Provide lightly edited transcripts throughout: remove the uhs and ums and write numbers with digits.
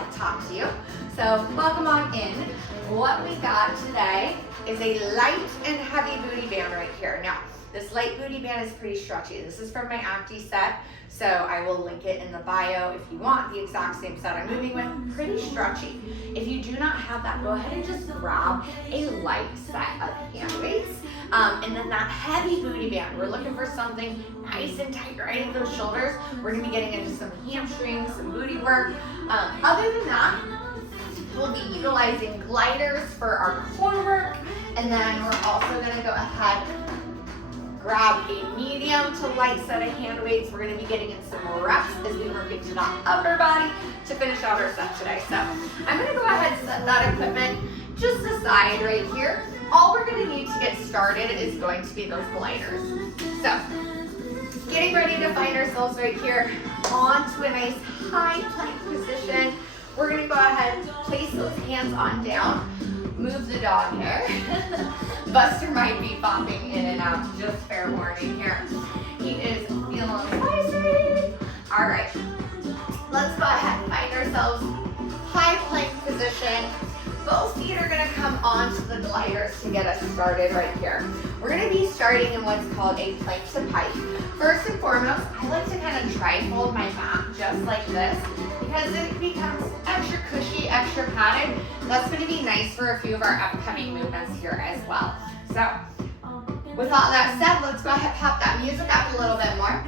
I talk to you. So welcome on in. What we got today is a light and heavy booty band right here. Now, this light booty band is pretty stretchy. This is from my Acti set, so I will link it in the bio if you want the exact same set I'm moving with. Pretty stretchy. If you do not have that, go ahead and just grab a light set of hand weights. And then that heavy booty band, we're looking for something nice and tight right at those shoulders. We're gonna be getting into some hamstrings, some booty work. Other than that, we'll be utilizing gliders for our core work. And then we're also gonna go ahead, grab a medium to light set of hand weights. We're gonna be getting in some more reps as we work into that upper body to finish out our set today. So I'm gonna go ahead and set that equipment just aside right here. All we're gonna need to get started is going to be those gliders. So getting ready to find ourselves right here onto a nice high plank position. We're gonna go ahead, place those hands on down, move the dog hair. Buster might be bopping in and out, just fair warning here. He is feeling spicy. All right, let's go ahead and find ourselves high plank position. Both feet are gonna come onto the gliders to get us started right here. We're gonna be starting in what's called a plank to pike. First and foremost, I like to kind of trifold my mat just like this because it becomes extra cushy, extra padded. That's gonna be nice for a few of our upcoming movements here as well. So, with all that said, let's go ahead and pop that music up a little bit more.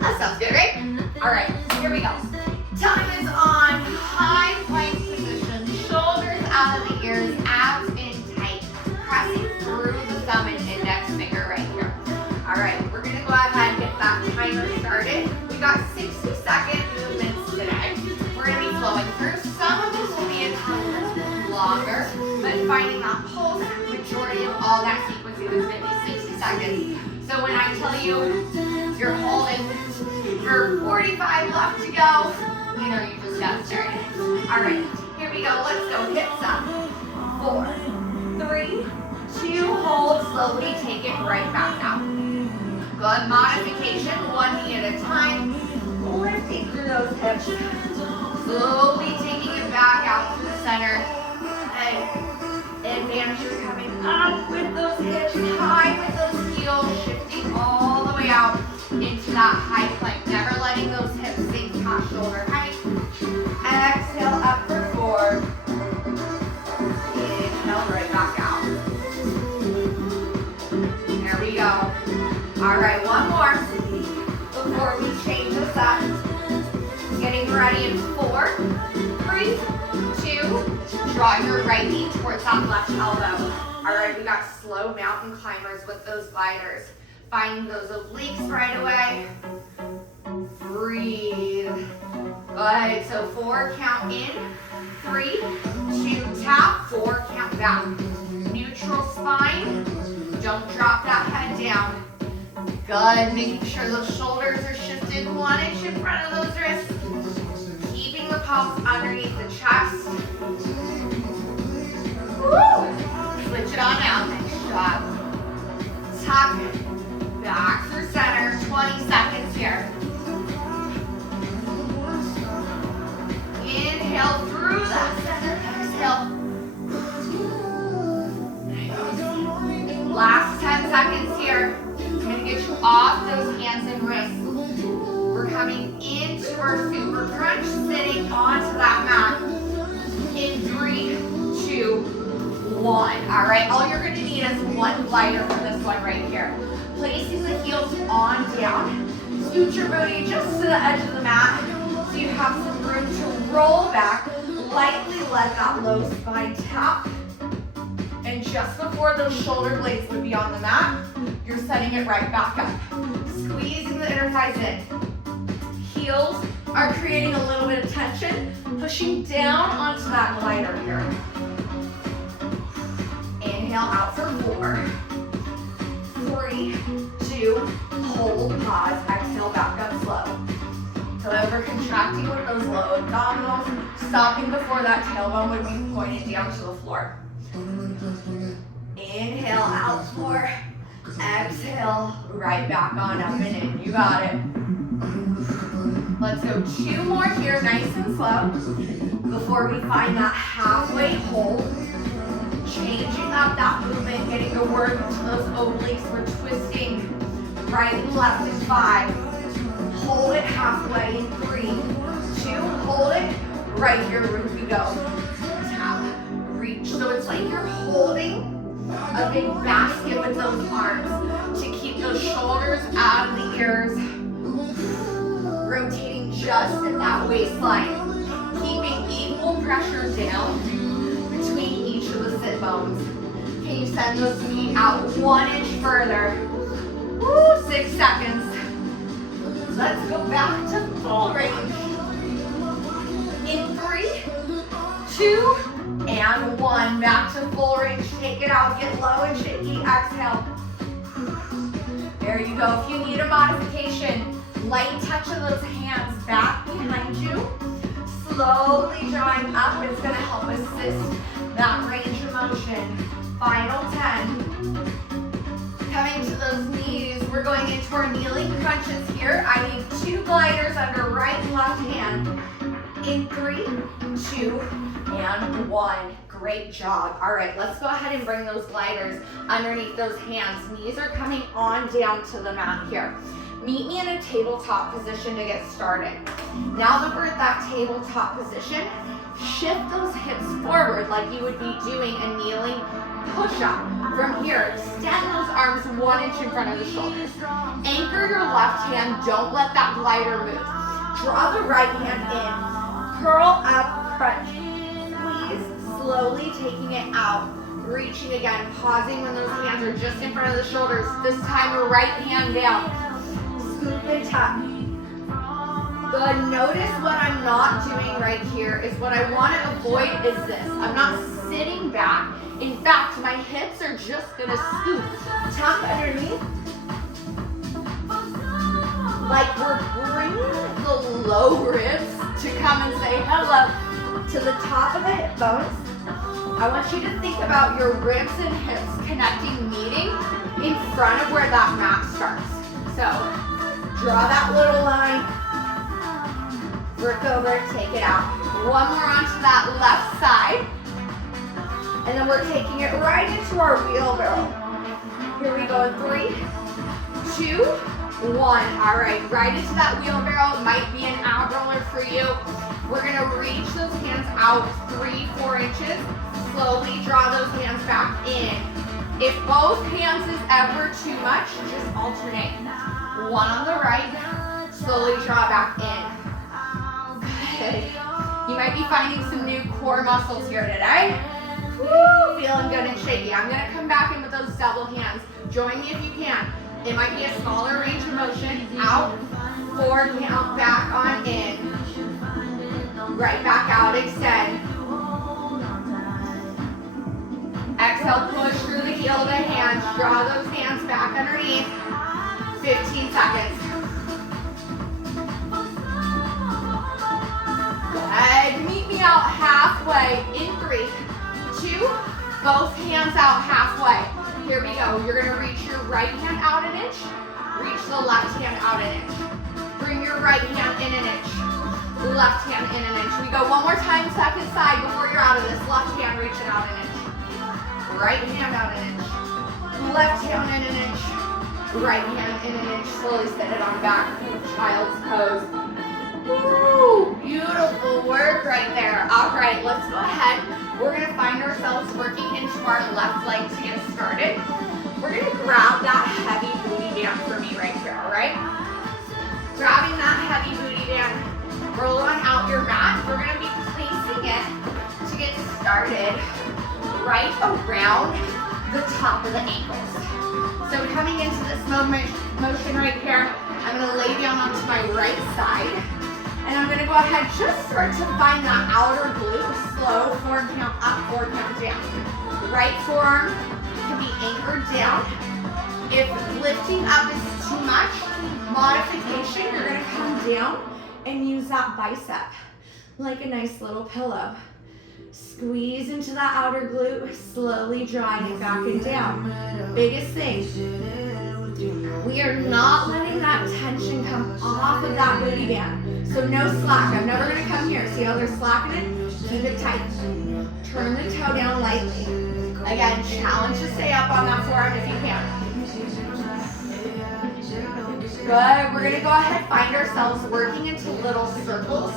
That sounds good, right? All right, here we go. Time is on high plank position, shoulders out of the ears, abs in tight, pressing through the thumb and index finger right here. All right, we're gonna go ahead and get that timer started. We got 60-second movements today. We're gonna be flowing through. Some of this will be a little bit longer, but finding that pulse, majority of all that sequencing is gonna be 60 seconds. So when I tell you you're holding for 45 left to go, you know you just got started. All right, here we go. Let's go. Hips up. 4, 3, 2, hold. Slowly take it right back down. Good modification, one knee at a time. Lifting through those hips. Slowly taking it back out to the center. And advance, you're coming up with those hips, high with those heels, shifting all the way out into that high plank. Never letting those hips sink top shoulder height. Exhale up for 4. Inhale right back out. There we go. All right, one more before we change this up. Getting ready in 4, 3, 2, draw your right knee towards that left elbow. All right, we got slow mountain climbers with those gliders. Finding those obliques right away. Breathe. Good, so 4 count in, 3, 2, tap, 4 count back. Neutral spine, don't drop that head down. Good, making sure those shoulders are shifted 1 inch in front of those wrists. Keeping the palms underneath the chest. Woo! Switch it on out, next shot. Tuck it, back through center, 20 seconds here. Inhale through that center, exhale. Last 10 seconds here. I'm gonna get you off those hands and wrists. We're coming into our super crunch, sitting onto that mat. In 3, 2, 1. All right, all you're gonna need is one glider for this one right here. Placing the heels on down. Scoot your booty just to the edge of the mat so you have some room to roll back. Lightly let that low spine tap. And just before those shoulder blades would be on the mat, you're setting it right back up. Squeezing the inner thighs in. Heels are creating a little bit of tension, pushing down onto that glider here. Inhale out for 4, 3, 2, hold, pause, exhale, back up slow. So we're contracting with those low abdominals, stopping before that tailbone would be pointed down to the floor. Inhale out 4, exhale right back on up and in. You got it. Let's go 2 more here, nice and slow, before we find that halfway hold. Changing up that movement, getting to work into those obliques. We're twisting right and left in 5. Hold it halfway in 3, 2, hold it. Right here, we go. Tap, reach. So it's like you're holding a big basket with those arms to keep those shoulders out of the ears. Rotating just at that waistline. Keeping equal pressure down between each of the sit bones. Can you send those feet out 1 inch further? Woo, 6 seconds. Let's go back to full range. In 3, 2, and 1. Back to full range. Take it out. Get low and shaky. Exhale. There you go. If you need a modification, light touch of those hands back behind you. Slowly drawing up. It's going to help assist that range of motion. Final 10. Coming to those knees. We're going into our kneeling crunches here. I need 2 gliders under right and left hand. In 3, 2, and 1. Great job. All right, let's go ahead and bring those gliders underneath those hands. Knees are coming on down to the mat here. Meet me in a tabletop position to get started. Now that we're at that tabletop position, shift those hips forward like you would be doing a kneeling push-up. From here, extend those arms 1 inch in front of the shoulders. Anchor your left hand. Don't let that glider move. Draw the right hand in. Curl up, crunch. Squeeze, slowly taking it out. Reaching again, pausing when those hands are just in front of the shoulders. This time, right hand down. Scoop and tap. Good. Notice what I'm not doing right here is what I want to avoid is this. I'm not sitting back. In fact, my hips are just going to scoop. Tuck underneath. Like we're bringing the low ribs to come and say hello to the top of the hip bones. I want you to think about your ribs and hips connecting, meeting in front of where that mat starts. So draw that little line, work over, take it out. 1 more onto that left side. And then we're taking it right into our wheelbarrow. Here we go, 3, 2, 1. All right, right into that wheelbarrow. It might be an ab roller for you. We're gonna reach those hands out 3, 4 inches. Slowly draw those hands back in. If both hands is ever too much, just alternate. 1 on the right, slowly draw back in. Good. You might be finding some new core muscles here today. Woo, feeling good and shaky. I'm gonna come back in with those double hands. Join me if you can. It might be a smaller range of motion. Out, forward, count, back on in. Right back out, extend. Exhale, push through the heel of the hands. Draw those hands back underneath. 15 seconds. Good. Meet me out halfway in 3, 2, both hands out halfway. Here we go. You're going to reach your right hand out 1 inch. Reach the left hand out 1 inch. Bring your right hand in 1 inch. Left hand in 1 inch. We go 1 more time, second side before you're out of this. Left hand reaching out 1 inch. Right hand out 1 inch. Left hand in 1 inch. Right hand in 1 inch. Slowly sit it on back. Child's pose. Woo! Beautiful work right there. All right, let's go ahead. We're going to find ourselves working into our left leg to get started. We're going to grab that heavy booty band for me right here, all right? Grabbing that heavy booty band, roll on out your mat. We're going to be placing it to get started right around the top of the ankles. So coming into this motion right here, I'm going to lay down onto my right side. And I'm going to go ahead, just start to find that outer glute. Slow, forward count up, forward count down. Right forearm can be anchored down. If lifting up is too much, modification, you're going to come down and use that bicep like a nice little pillow. Squeeze into that outer glute, slowly drawing it back and down. Biggest thing, we are not letting that tension come off of that booty band. So no slack. I'm never gonna come here. See how they're slacking it? Keep it tight. Turn the toe down lightly. Again, challenge to stay up on that forearm if you can. Good. We're gonna go ahead, find ourselves working into little circles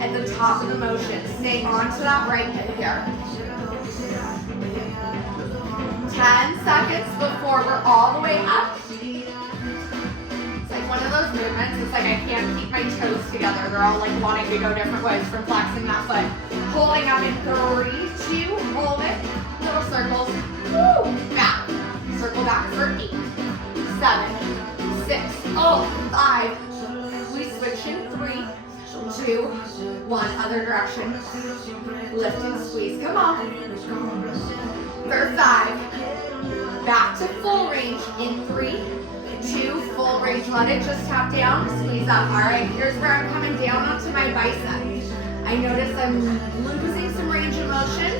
at the top of the motion. Stay on to that right hip here. 10 seconds before we're all the way up. It's like one of those movements. It's like I can't keep my toes together. They're all like wanting to go different ways from flexing that foot. Holding up in 3, 2, hold it. Little circles. Woo! Back. Circle back for 8, 7, 6, 5. We switch in 3, 2, 1. Other direction. Lift and squeeze. Come on. For 5. Back to full range in 3, 2, full range. Let it just tap down. Squeeze up. All right. Here's where I'm coming down onto my bicep. I notice I'm losing some range of motion.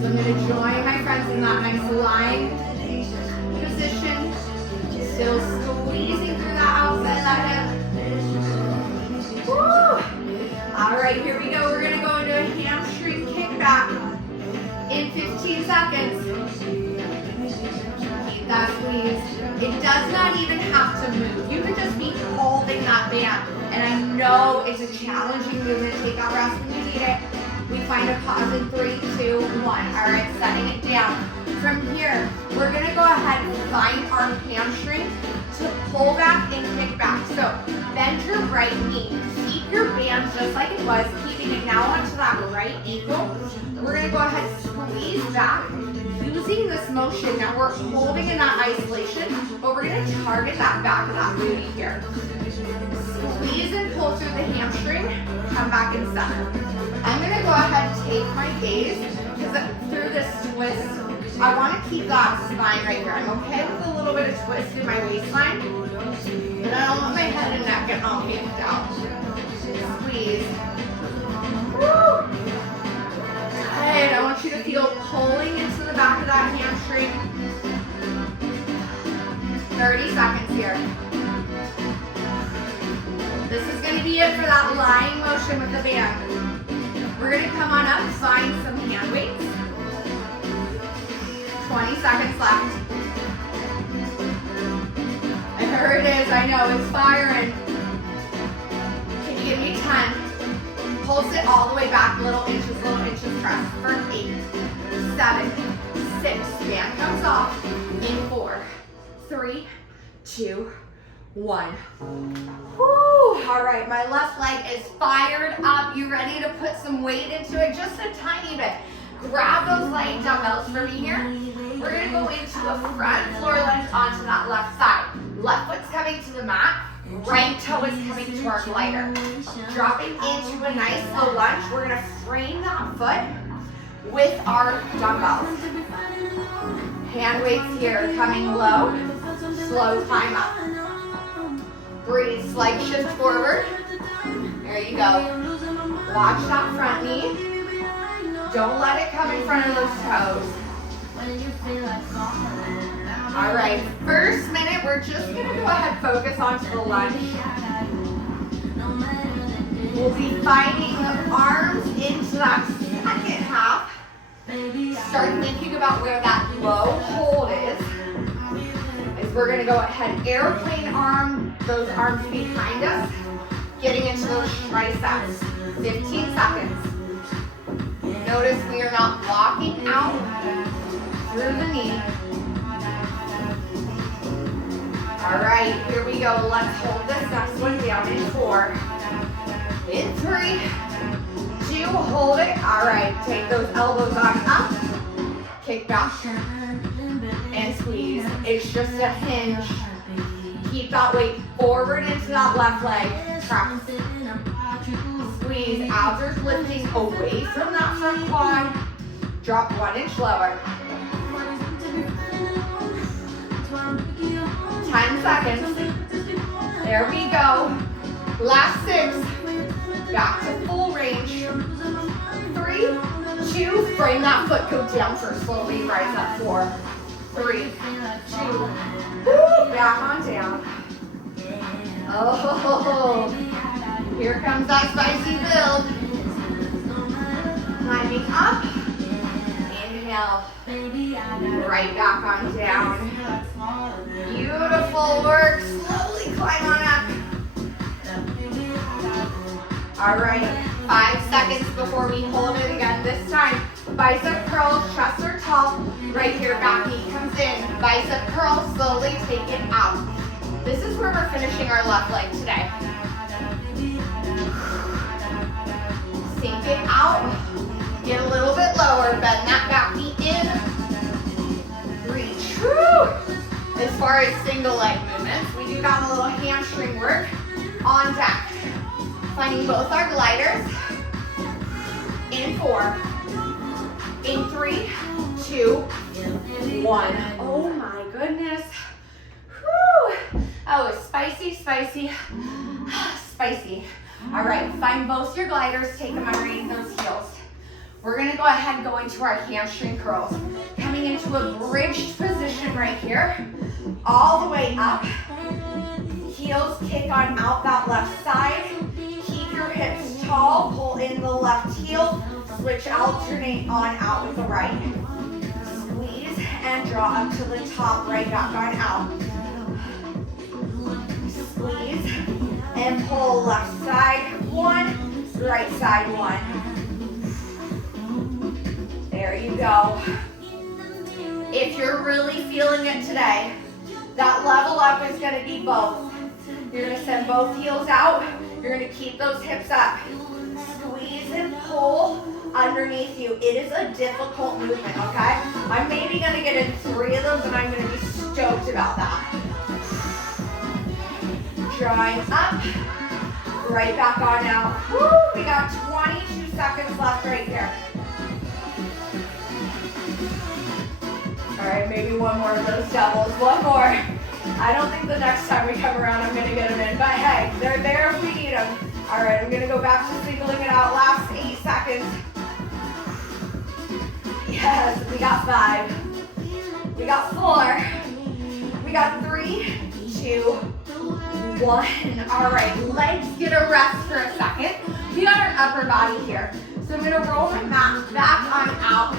So I'm going to join my friends in that nice lying position. Still squeezing through that outside that hip. Woo! All right, here we go. We're going to go into a hamstring kickback in 15 seconds. Keep that squeeze. It does not even have to move. You could just be holding that band. And I know it's a challenging movement. Take that rest when you need it. We find a pause in 3, 2, 1. All right, setting it down. From here, we're gonna go ahead and find our hamstring to pull back and kick back. So bend your right knee. Keep your band just like it was, keeping it now onto that right ankle. We're gonna go ahead and squeeze back. Using this motion, now we're holding in that isolation, but we're gonna target that back of that booty here. Squeeze and pull through the hamstring, come back in center. I'm gonna go ahead and take my gaze, because through this twist, I wanna keep that spine right here. I'm okay with a little bit of twist in my waistline, but I don't want my head and neck getting all kicked out. Squeeze. Woo! Good, I want you to feel pulling into the back of that hamstring. 30 seconds here. This is going to be it for that lying motion with the band. We're going to come on up, find some hand weights. 20 seconds left. And there it is, I know, it's firing. Can you give me 10? Pulse it all the way back, little inches, press for 8, 7, 6. Band comes off in 4, 3, 2, 1. Woo! All right, my left leg is fired up. You ready to put some weight into it? Just a tiny bit. Grab those light dumbbells for me here. We're gonna go into a front floor lunge onto that left side. Left foot's coming to the mat. Right toe is coming to our glider. Dropping into a nice low lunge. We're gonna frame that foot with our dumbbells. Hand weights here, coming low. Slow climb up. Breathe, slight shift forward. There you go. Watch that front knee. Don't let it come in front of those toes. All right, first minute, we're just gonna go ahead and focus onto the lunge. We'll be finding the arms into that second half. Start thinking about where that low hold is. We're gonna go ahead, airplane arm, those arms behind us, getting into those triceps. 15 seconds. Notice we are not locking out through the knee. All right, here we go. Let's hold this next one down in 4. In 3, 2, hold it. All right, take those elbows back up. Kick back and squeeze. It's just a hinge. Keep that weight forward into that left leg. Press. Squeeze. Abs are lifting away from that front quad. Drop 1 inch lower. 10 seconds. There we go. Last 6. Back to full range. 3, 2, frame that foot, go down first, slowly rise up. 4, 3, 2, woo, back on down. Oh, here comes that spicy build. Climbing up, inhale, right back on down. Beautiful work, slowly climb on up. All right, 5 seconds before we hold it again. This time, bicep curls, chest are tall. Right here, back knee comes in. Bicep curl, slowly take it out. This is where we're finishing our left leg today. Sink it out. Get a little bit lower. Bend that back knee in. Reach. Woo! As far as single leg movements, we do got a little hamstring work on deck. Finding both our gliders. In 4. In 3, 2, 1. Oh my goodness. Whew. Oh, spicy, spicy, spicy. All right, find both your gliders, take them underneath those heels. We're gonna go ahead and go into our hamstring curls. Coming into a bridged position right here, all the way up. Heels kick on out that left side. Keep your hips tall, pull in the left heel. Switch, alternate on out with the right. Squeeze and draw up to the top, right back on out. Squeeze and pull left side 1, right side 1. There you go. If you're really feeling it today, that level up is gonna be both. You're gonna send both heels out. You're gonna keep those hips up. Squeeze and pull underneath you. It is a difficult movement, okay? I'm maybe gonna get in 3 of those and I'm gonna be stoked about that. Drawing up, right back on now. Woo, we got 22 seconds left right here. All right, maybe one more of those doubles, one more. I don't think the next time we come around I'm gonna get them in, but hey, they're there if we need them. All right, I'm gonna go back to singling it out, last 8 seconds. Yes, we got 5. We got 4. We got 3, 2, 1. All right, legs get a rest for a second. We got our upper body here. So I'm gonna roll my mat back on out.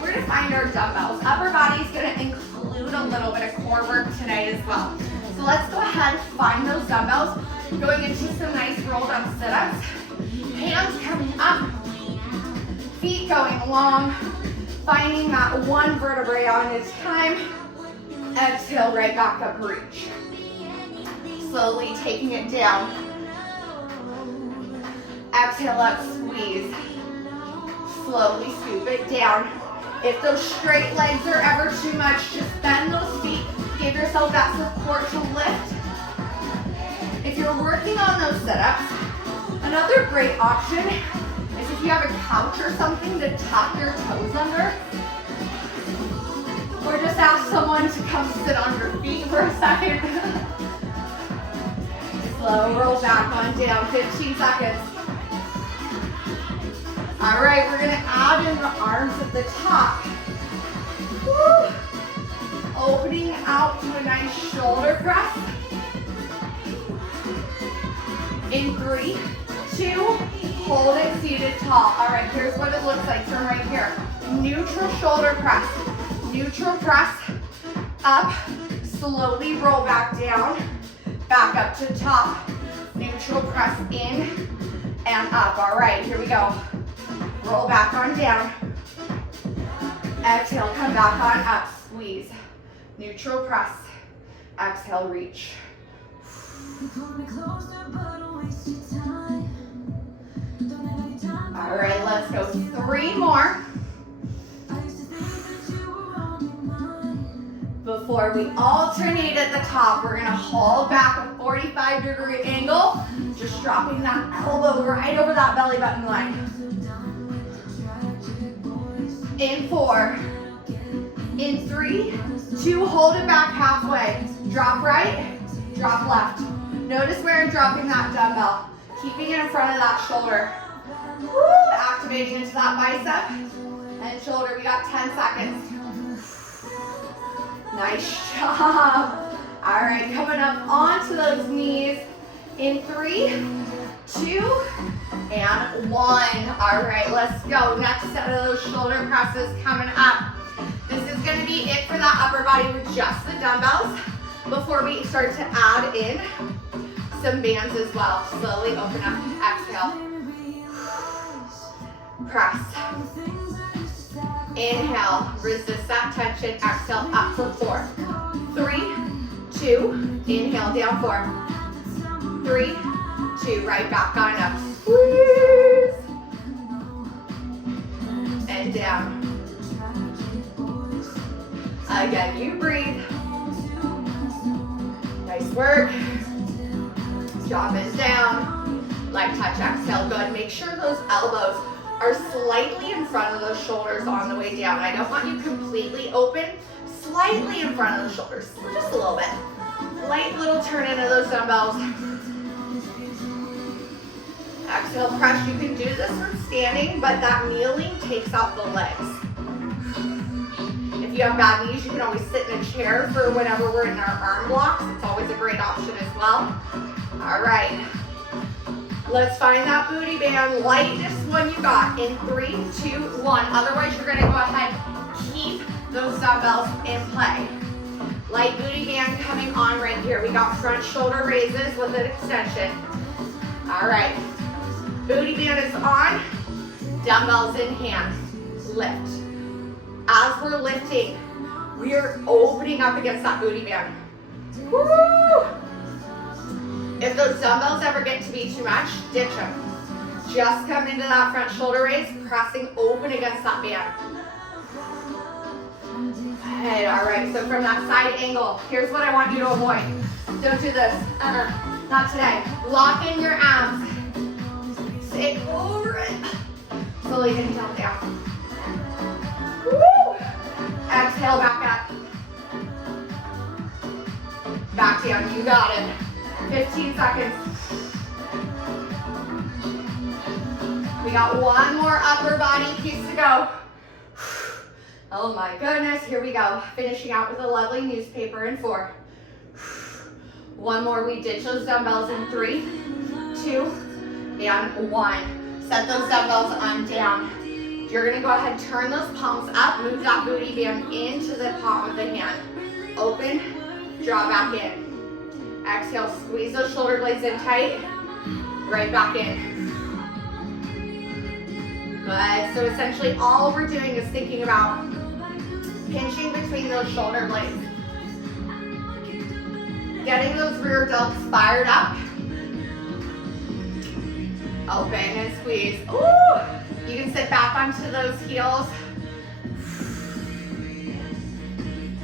We're gonna find our dumbbells. Upper body is gonna include a little bit of core work today as well. So let's go ahead and find those dumbbells. Going into some nice rolled up sit-ups. Hands coming up. Feet going long. Finding that one vertebrae on a time. Exhale, right back up, reach. Slowly taking it down. Exhale up, squeeze. Slowly scoop it down. If those straight legs are ever too much, just bend those feet. Give yourself that support to lift. If you're working on those sit-ups, another great option is if you have a couch or something to tuck your toes under, or just ask someone to come sit on your feet for a second. Slow roll back on down, 15 seconds. All right, we're gonna add in the arms at the top. Woo. Opening out to a nice shoulder press. In 3, 2, hold it seated tall. All right, here's what it looks like from right here. Neutral shoulder press. Neutral press, up, slowly roll back down, back up to top. Neutral press in and up. All right, here we go. Roll back on down. Exhale, come back on up, squeeze. Neutral press. Exhale, reach. All right, let's go 3 more. Before we alternate at the top, we're gonna hold back a 45-degree angle, just dropping that elbow right over that belly button line. In 4, in 3, 2, hold it back halfway. Drop right, drop left. Notice where I'm dropping that dumbbell, keeping it in front of that shoulder. Woo, activating into that bicep and shoulder. We got 10 seconds. Nice job. All right, coming up onto those knees. In 3, 2, and 1. All right, let's go. Next set of those shoulder presses coming up. This is gonna be it for that upper body with just the dumbbells before we start to add in some bands as well. Slowly open up, exhale. Press. Inhale, resist that tension, exhale, up for 4. 3, 2, inhale, down 4. 3, 2, right back on up. Squeeze. And down. Again, you breathe. Nice work. Dropping down. Light touch, exhale, good. Make sure those elbows are slightly in front of those shoulders on the way down. I don't want you completely open, slightly in front of the shoulders, just a little bit. Light little turn into those dumbbells. Exhale, press. You can do this from standing, but that kneeling takes out the legs. If you have bad knees, you can always sit in a chair for whenever we're in our arm blocks. It's always a great option as well. All right. Let's find that booty band. Lightest one you got in 3, 2, 1. Otherwise, you're gonna go ahead, keep those dumbbells in play. Light booty band coming on right here. We got front shoulder raises with an extension. All right, booty band is on, dumbbells in hand, lift. As we're lifting, we are opening up against that booty band. Woo! If those dumbbells ever get to be too much, ditch them. Just come into that front shoulder raise, pressing open against that band. Good, all right, so from that side angle, here's what I want you to avoid. Don't do this, not today. Lock in your abs. Stay over it. Slowly inhale down. Woo! Exhale, back up. Back down, you got it. 15 seconds. We got one more upper body piece to go. Oh my goodness, here we go. Finishing out with a lovely newspaper in 4. One more, we ditch those dumbbells in 3, 2, and 1. Set those dumbbells on down. You're gonna go ahead and turn those palms up, move that booty band into the palm of the hand. Open, draw back in. Exhale, squeeze those shoulder blades in tight, right back in. Good, so essentially all we're doing is thinking about pinching between those shoulder blades. Getting those rear delts fired up. Open and squeeze. Ooh! You can sit back onto those heels.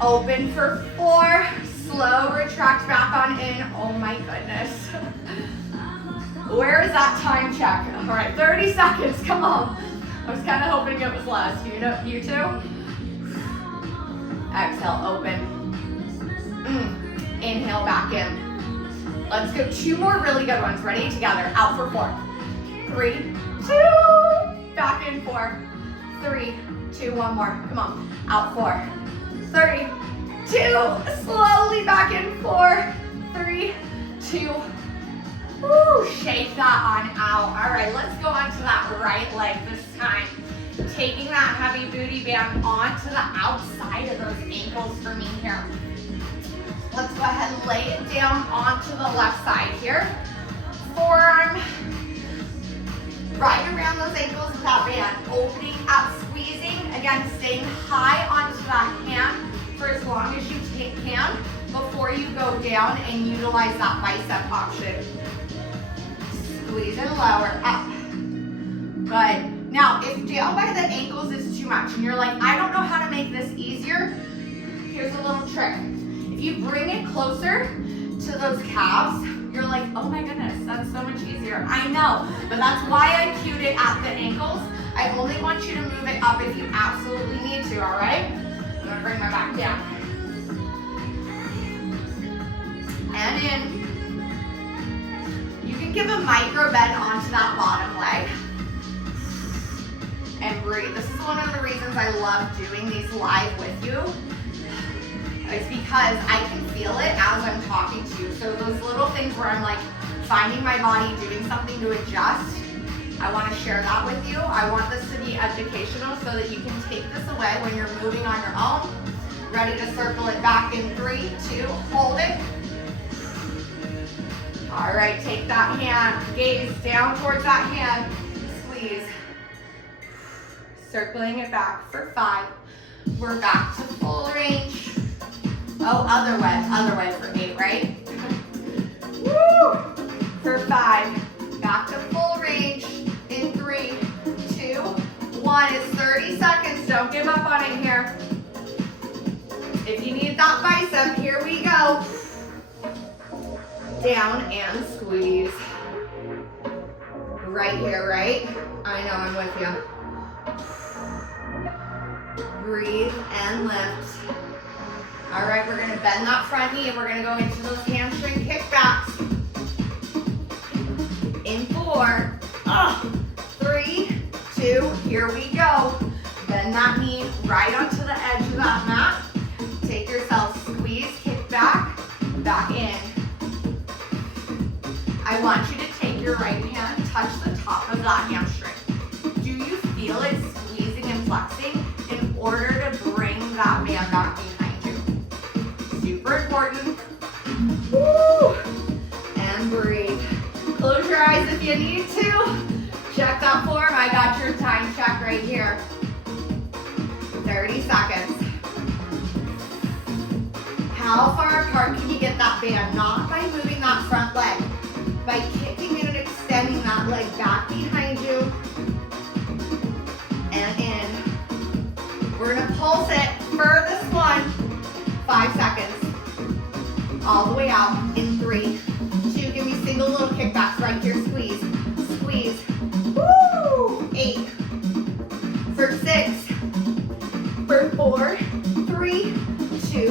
Open for 4. Slow retract back on in. Oh my goodness. Where is that time check? All right, 30 seconds, come on. I was kind of hoping it was less. You too? Exhale, open. Inhale, back in. Let's go 2 more really good ones. Ready? Together, out for 4. 3, 2, back in 4. 3, 2, one more. Come on, out 4. 3, 2, slowly back in 4, 3, 2, woo, shake that on out. All right, let's go on to that right leg this time. Taking that heavy booty band onto the outside of those ankles for me here. Let's go ahead and lay it down onto the left side here. Forearm right around those ankles with that band. Opening up, squeezing. Again, staying high onto that hand for as long as you can before you go down and utilize that bicep option. Squeeze and lower, up. Good. Now, if down by the ankles is too much and you're like, I don't know how to make this easier, here's a little trick. If you bring it closer to those calves, you're like, oh my goodness, that's so much easier. I know, but that's why I cued it at the ankles. I only want you to move it up if you absolutely need to, all right? I'm gonna bring my back down. And in. You can give a micro bend onto that bottom leg. And breathe. This is one of the reasons I love doing these live with you. It's because I can feel it as I'm talking to you. So those little things where I'm like finding my body doing something to adjust, I want to share that with you. I want this to be educational so that you can take this away when you're moving on your own. Ready to circle it back in 3, 2, hold it. All right, take that hand, gaze down towards that hand, squeeze. Circling it back for 5. We're back to full range. Oh, other way for 8, right? Woo! For 5, back to full range in 3, 2, 1. It's 30 seconds, don't give up on it here. If you need that bicep, here we go. Down and squeeze. Right here, right? I know, I'm with you. Breathe and lift. All right, we're gonna bend that front knee and we're gonna go into those hamstring kickbacks. In 4, 3, 2, here we go. Bend that knee right onto the edge of that mat. Take yourself, squeeze, kick back, back in. I want you to take your right hand, touch the top of that hamstring. Do you feel it squeezing and flexing in order to bring that band back behind you? Super important. Woo! And breathe. Close your eyes if you need to. Check that form. I got your time check right here. 30 seconds. How far apart can you get that band? Not by moving that front leg, by kicking it and extending that leg back behind you and in. We're gonna pulse it, furthest one, 5 seconds. All the way out in 3, 2, give me single little kickbacks right here, squeeze, squeeze. Woo! 8, for 6, for 4, 3, 2,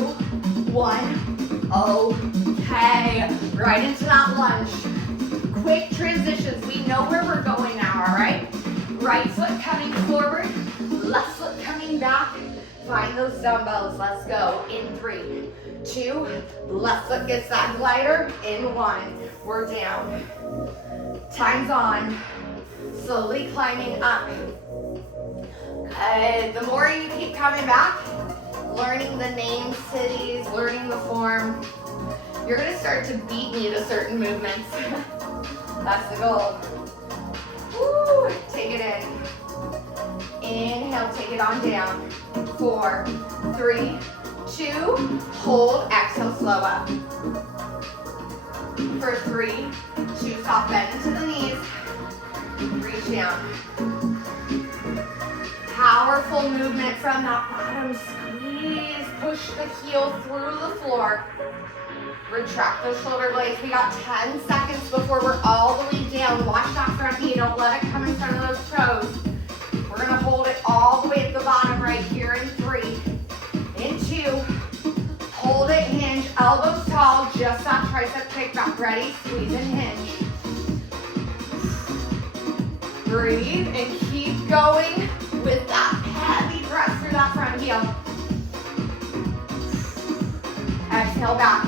1. Okay, right into that lunge. Quick transitions. We know where we're going now, all right? Right foot coming forward, left foot coming back. Find those dumbbells. Let's go. In 3, 2, left foot gets that glider. In 1, we're down. Time's on. Slowly climbing up. Okay, the more you keep coming back, learning the names, cities, learning the form, you're gonna start to beat me to certain movements. That's the goal. Woo, take it in. Inhale, take it on down. 4, 3, 2, hold, exhale, slow up. For 3, 2, soft bend into the knees. Reach down. Powerful movement from that bottom squeeze. Push the heel through the floor. Retract those shoulder blades. We got 10 seconds before we're all the way down. Watch that front knee. Don't let it come in front of those toes. We're going to hold it all the way at the bottom right here in 3. In 2. Hold it, hinge. Elbows tall. Just that tricep kickback. Ready? Squeeze and hinge. Breathe and keep going with that heavy press through that front heel. Exhale back.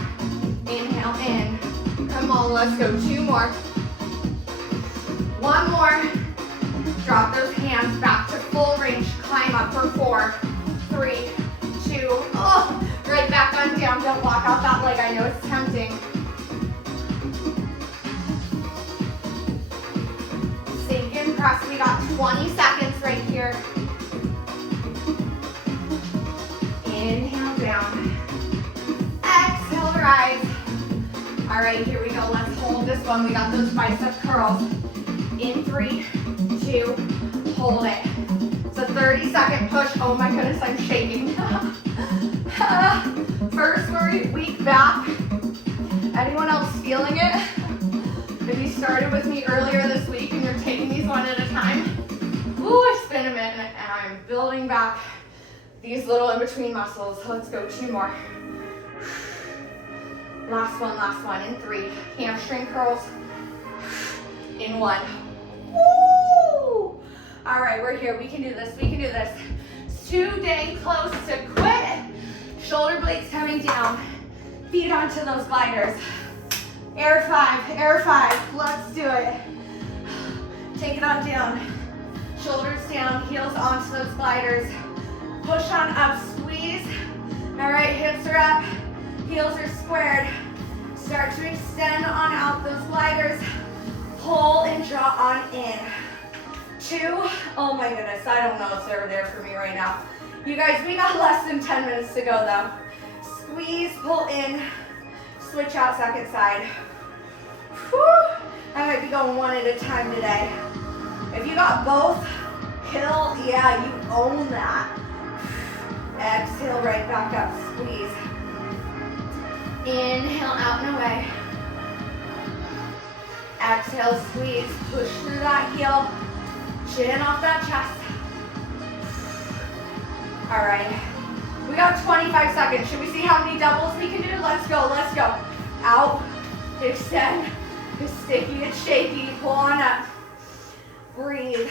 Inhale in. Come on, let's go. 2 more. 1 more. Drop those hands back to full range. Climb up for 4, 3, 2. Oh, right back on down. Don't walk out that leg. I know it's tempting. Sink and press. We got 20 seconds right here. Inhale down. Exhale, rise. All right, here we go. Let's hold this one. We got those bicep curls. In 3, 2, hold it. It's a 30-second push. Oh my goodness, I'm shaking. First week back. Anyone else feeling it? If you started with me earlier this week and you're taking these one at a time, ooh, it's been a minute and I'm building back these little in-between muscles. Let's go. 2 more. Last one in 3. Hamstring curls. In 1. Woo! All right, we're here. We can do this. We can do this. It's too dang close to quit. Shoulder blades coming down. Feet onto those gliders. Air five, let's do it. Take it on down. Shoulders down, heels onto those gliders. Push on up, squeeze. All right, hips are up, heels are squared. Start to extend on out those gliders. Pull and draw on in. 2, oh my goodness, I don't know if they're there for me right now. You guys, we got less than 10 minutes to go though. Squeeze, pull in, switch out second side. Whew. I might be going one at a time today. If you got both, kill, yeah, you own that. Exhale, right back up, squeeze. Inhale, out and away. Exhale, squeeze, push through that heel. Chin off that chest. All right, we got 25 seconds. Should we see how many doubles we can do? Let's go, let's go. Out, extend. It's sticky, it's shaky, pull on up. Breathe.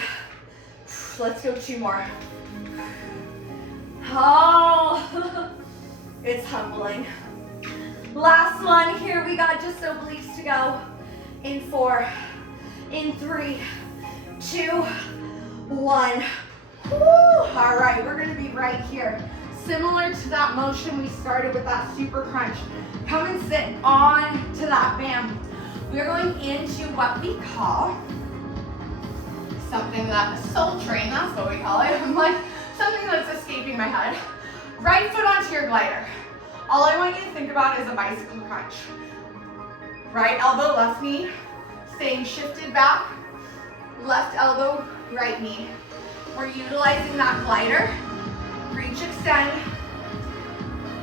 Let's go 2 more. Oh, it's humbling. Last one here, we got just obliques to go. In 4, in 3, 2, 1. Woo. All right, we're gonna be right here. Similar to that motion we started with that super crunch. Come and sit on to that band. We're going into what we call something that soul train, that's what we call it. I'm like, something that's escaping my head. Right foot onto your glider. All I want you to think about is a bicycle crunch. Right elbow, left knee, staying shifted back. Left elbow, right knee. We're utilizing that glider. Reach, extend,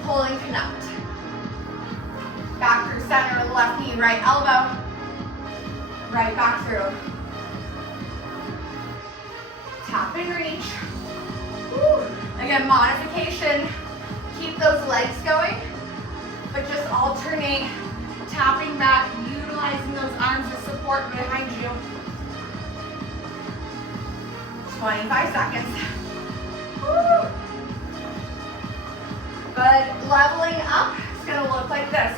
pull and connect. Back through center, left knee, right elbow. Right back through. Tap and reach. Woo. Again, modification. Keep those legs going, but just alternate, tapping back, utilizing those arms as support behind you. 25 seconds. Woo. Good. Leveling up, it's gonna look like this.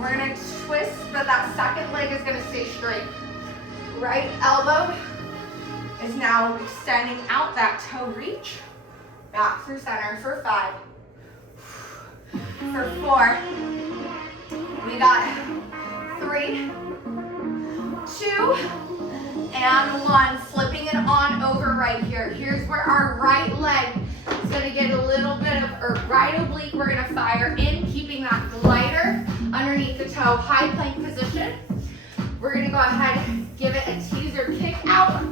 We're gonna twist, but that second leg is gonna stay straight. Right elbow is now extending out that toe reach. Back through center for 5. For 4. We got 3, 2, and 1. Flipping it on over right here. Here's where our right leg is gonna get a little bit of, or right oblique, we're gonna fire in, keeping that glider underneath the toe, high plank position. We're gonna go ahead and give it a teaser kick out,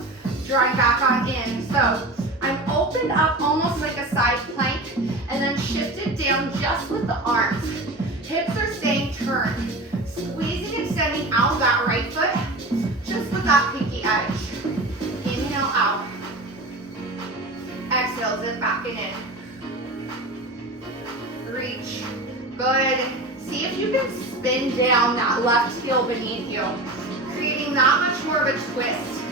drawing back on in. So I'm opened up almost like a side plank and then shifted down just with the arms. Hips are staying turned. Squeezing, extending out that right foot, just with that pinky edge. Inhale out. Exhale, zip back and in. Reach. Good. See if you can spin down that left heel beneath you, creating that much more of a twist.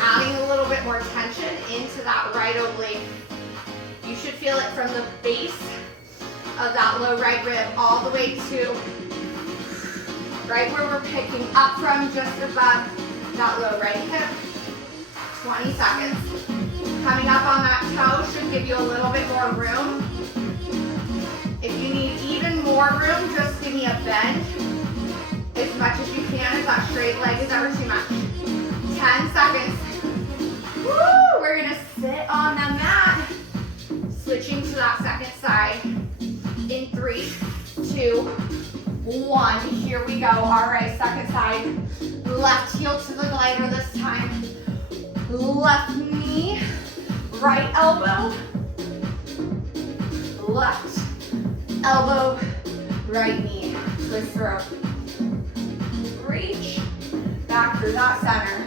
Adding a little bit more tension into that right oblique. You should feel it from the base of that low right rib all the way to right where we're picking up from, just above that low right hip. 20 seconds. Coming up on that toe should give you a little bit more room. If you need even more room, just give me a bend as much as you can if that straight leg is ever too much. 10 seconds. Woo! We're gonna sit on the mat. Switching to that second side. In 3, 2, 1. Here we go. All right, second side. Left heel to the glider this time. Left knee, right elbow. Left elbow, right knee. Twist through. Reach. Back through that center.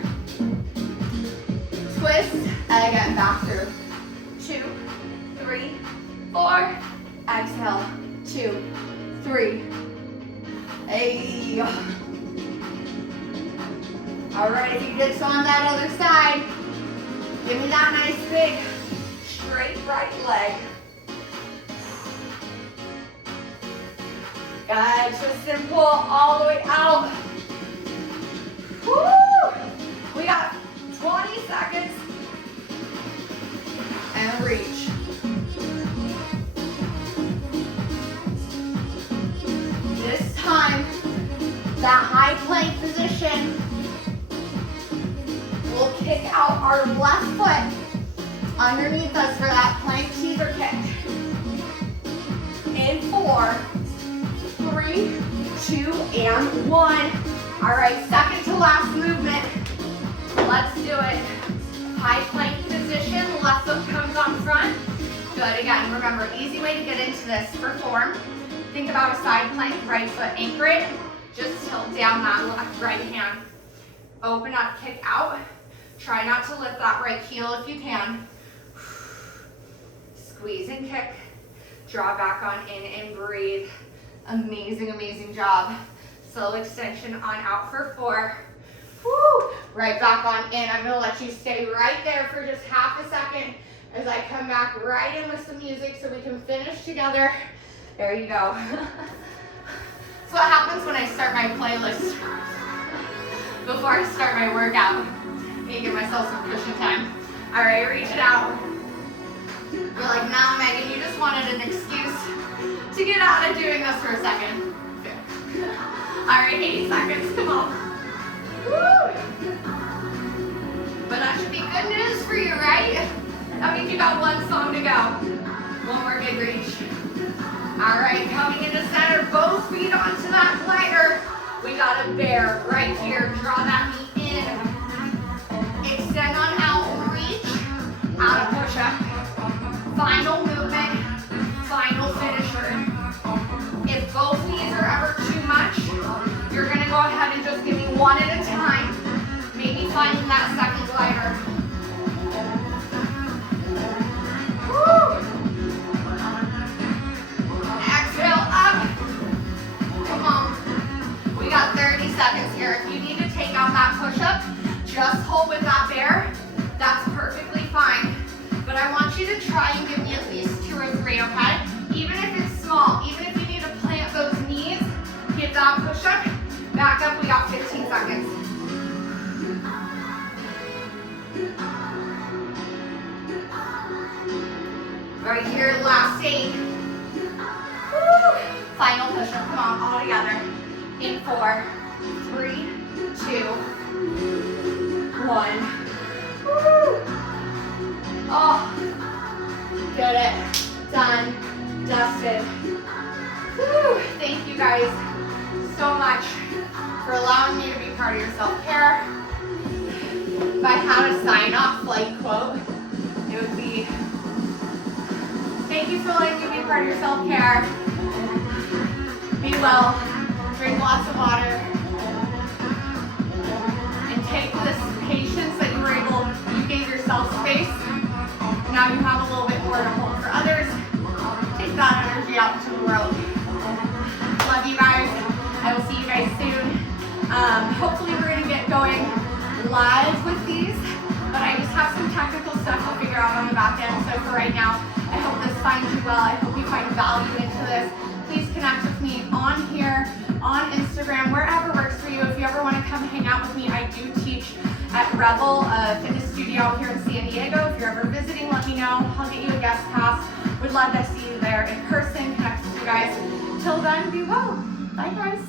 Twist, and again, back through. 2, 3, 4. Exhale. 2, 3. Hey. All right, if you did so on that other side, give me that nice big straight right leg. Good, twist and pull all the way out. Woo! We got 20 seconds. And reach. This time, that high plank position, we'll kick out our left foot underneath us for that plank teeter kick. In 4, 3, 2, and 1. All right, second to last movement. Let's do it. High plank position, left foot comes on front. Good, again, remember, easy way to get into this for form. Think about a side plank, right foot anchor it. Just tilt down that left right hand. Open up, kick out. Try not to lift that right heel if you can. Squeeze and kick. Draw back on in and breathe. Amazing, amazing job. Slow extension on out for 4. Woo! Right back on in. I'm gonna let you stay right there for just half a second as I come back right in with some music so we can finish together. There you go. That's what happens when I start my playlist before I start my workout. I give myself some cushion time. All right, reach it out. You're like, nah, Megan, you just wanted an excuse to get out of doing this for a second. All right, 80 seconds, come on. Woo! But that should be good news for you, right? That means you got one song to go. One more big reach. All right, coming into center, both feet onto that glider. We got a bear right here. Draw that knee in. Extend on out, reach. Out of push-up. Final movement, final finisher. If both knees are ever too much, you're gonna go ahead and just give me one at a time. Maybe finding that second glider. Woo! Exhale up. Come on. We got 30 seconds here. If you need to take out that push-up, just hold with that bear. That's perfectly fine. But I want you to try and give me at least 2 or 3, okay? Even if it's small, even if you need to plant those knees, get that push-up. Back up, we got 15 seconds. Right here, last 8. Woo! Final push-up, come on, all together. In 4, 3, 2, 1. Woo! Oh, did it, done, dusted. Woo. Thank you guys so much for allowing me to be part of your self-care. If I had a sign-off flight quote, it would be, thank you for letting me be part of your self-care. Be well, drink lots of water, and take this patience that you gave yourself space. Now you have a little bit more to hold for others. Take that energy out into the world. Love you guys. I will see you guys soon. Hopefully we're going to get going live with these, but I just have some technical stuff to figure out on the back end. So for right now, I hope this finds you well. I hope you find value into this. Please connect with me on here, on Instagram, wherever works for you. If you ever want to come hang out with me, I do teach at Revel, a fitness studio out here in San Diego. If you're ever visiting, let me know. I'll get you a guest pass. Would love to see you there in person, connect with you guys. Till then, be well. Bye, guys.